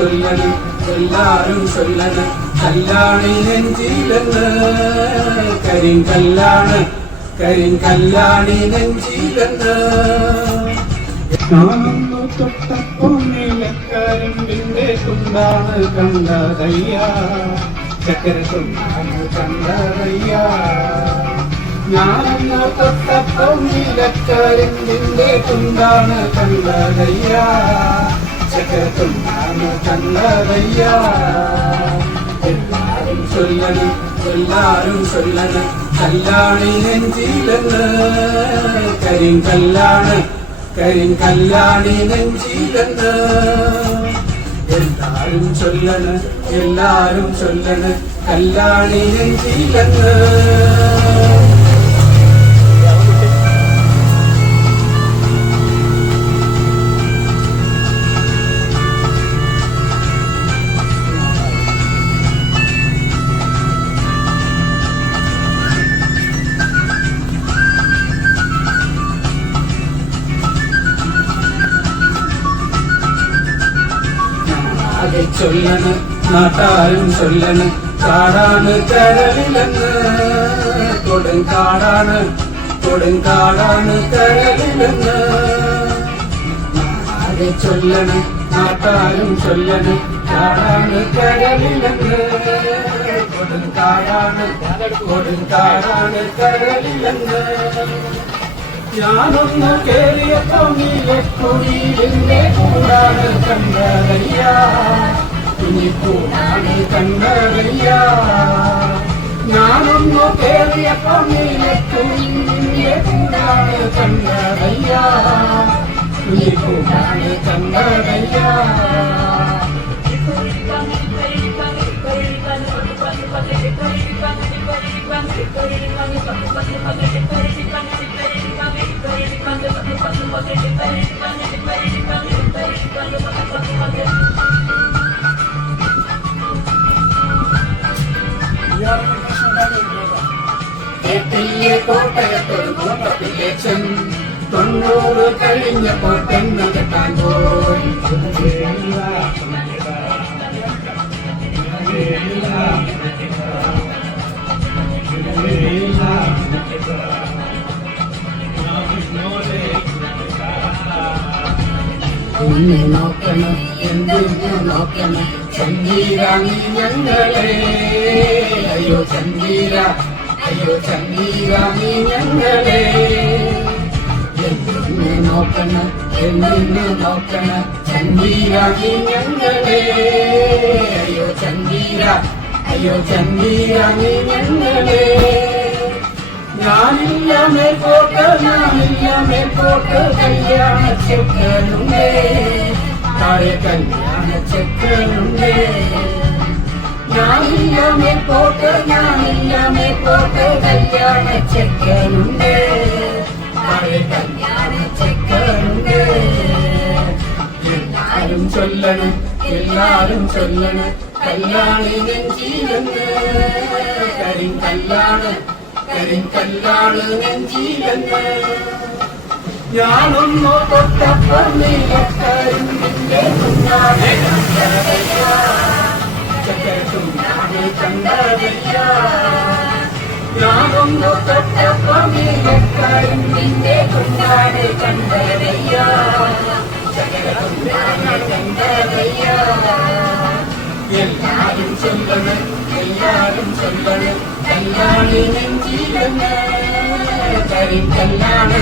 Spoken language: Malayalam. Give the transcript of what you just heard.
ചൊല്ലണ് എല്ലാരും ചൊല്ലണ് കല്യാണി നെഞ്ചിലെന്ന് കരിങ്കല്യാണി നെഞ്ചിലെന്ന് ഞാനൊന്നു തൊട്ടപ്പോൾ നീലക്കരിമ്പിന്റെ തുണ്ടാണ് കണ്ടതയ്യ ചക്കര തുണ്ടാണ് കണ്ടതയ്യ ഞാനൊന്നു തൊട്ടപ്പോൾ നീലക്കരിമ്പിന്റെ തുണ്ടാണ് കണ്ടതയ്യ ചക്കര തുണ്ടാണ് കണ്ടതയ്യ എല്ലാരും ചൊല്ലണ് കല്യാണി നെഞ്ചിലെന്ന് കരിങ്കല്യാണി നെഞ്ചിലെന്ന് എല്ലാരും ചൊല്ലണ് കല്യാണി നെഞ്ചിലെന്ന് ചൊല്ലണ് നാട്ടാരും ചൊല്ലണ് കാടാണ് കരളിലെന്ന് കൊടുങ്കാടാണ് കരളിലെന്ന് ചൊല്ലണ് നാട്ടാരും ചൊല്ലണ് കാടാണ് കരളിലെന്ന് കൊടുങ്കാടാണ് കരളിലെന്ന് ഞാനൊന്നു കേറിയപ്പോ നീലക്കുയിലിന്റെ കൂടാണ് കണ്ടതയ്യ കുഞ്ഞിക്കൂടാണ് കണ്ടതയ്യ ഞാനൊന്നു കേറിയപ്പോ നീലക്കുയിലിന്റെ കൂടാണ് കണ്ടതയ്യ കുഞ്ഞിക്കൂടാണ് കണ്ടതയ്യ കോട്ടയത്തൊരു കൂട്ടത്തിലേച്ചൻ 90 കഴിഞ്ഞപ്പോൾ പെണ്ണ് കെട്ടാൻ പോയി എന്നെ നോക്കണം എന്തിനു നോക്കണം ചന്തീര നീ ഞങ്ങളെ അയ്യോ ചന്തീര നീ ഞങ്ങളെ എന്തിനു നോക്കണം ചന്തീര നീ ഞങ്ങളെ അയ്യോ ചന്തീര നീ ഞങ്ങളെ ഞാനില്ല മേൽപോട്ട് കല്യാണ ചെക്കനുണ്ടേ താഴെ കല്യാണ ചെക്കനുണ്ടേ ഞാനില്ല മേൽപോട്ട് കല്യാണ ചെക്കനുണ്ടേ താഴെ കല്യാണ ചെക്കനുണ്ടേ എല്ലാരും ചൊല്ലണ് കല്യാണി നെഞ്ചിലെന്ന് കരിങ്കല്യാണി നെഞ്ചിലെന്ന് ഞാനൊന്നു തൊട്ടപ്പോൾ നീലക്കരിമ്പിന്റെ തുണ്ടാണ് കണ്ടതയ്യ ചക്കര തുണ്ടാണ് കണ്ടതയ്യ ഞാനൊന്നു തൊട്ടപ്പോൾ നീലക്കരിമ്പിന്റെ തുണ്ടാണ് കണ്ടതയ്യ ചക്കര തുണ്ടാണ് കണ്ടതയ്യ എല്ലാരും ചൊല്ലണ് കല്യാണി നെഞ്ചിലെന്ന് കരിങ്കല്യാണി